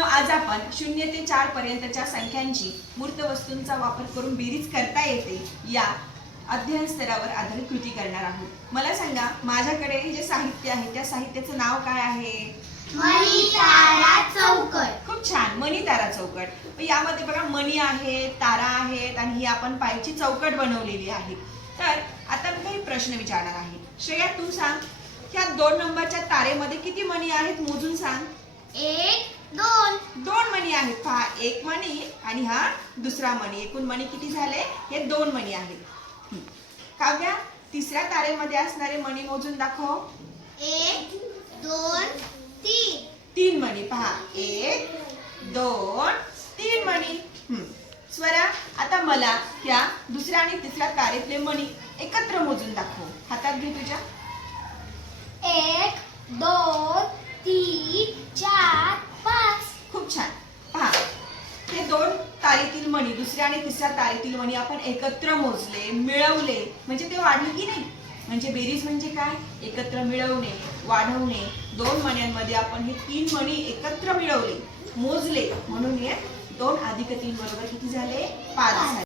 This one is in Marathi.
मुलींनो आज आपण शून्य ते चार पर्यंतच्या संख्यांची मूर्त वस्तूंचा वापर करून बेरीज करता येते या अध्ययन स्तरावर आधारित कृती करणार आहोत. मला सांगा माझ्याकडे हे जे साहित्य आहे त्या साहित्याचं नाव काय आहे? मणी तारा चौकट. खूप छान मणी तारा चौकट यामध्ये बघा मणी आहेत तारा आहेत आणि ही आपण पायची चौकट बनवलेली आहे. तर आता मी काही प्रश्न विचारणार आहे. श्रेया तू सांग ह्या दोन नंबरच्या तारेमध्ये किती मणी आहेत? मोजून सांग. एक आहेत पहा एक मणी आणि हा दुसरा मणी. एकूण मणी किती झाले? हे दोन मणी आहेत. हं. काव्या तिसऱ्या तारेमध्ये असणारे मणी मोजून दाखव. एक दोन तीन. तीन मणी. पहा एक दोन तीन मणी. स्वरा आता मला या दुसऱ्या आणि तिसऱ्या तारेतले मणी एकत्र मोजून दाखव. हातात घे तुझ्या. एक दोन तीन चार पाच खूप छान पहा हे दोन तारीतील मणी दुसऱ्या आणि तिसऱ्या तारीतील मणी आपण एकत्र मोजले मिळवले. म्हणजे ते वाढले की नाही? म्हणजे बेरीज म्हणजे काय? एकत्र मिळवणे वाढवणे. दोन मण्यांमध्ये आपण हे तीन मणी एकत्र मिळवले मोजले. म्हणून हे दोन अधिक तीन बरोबर किती झाले? पाच झाले.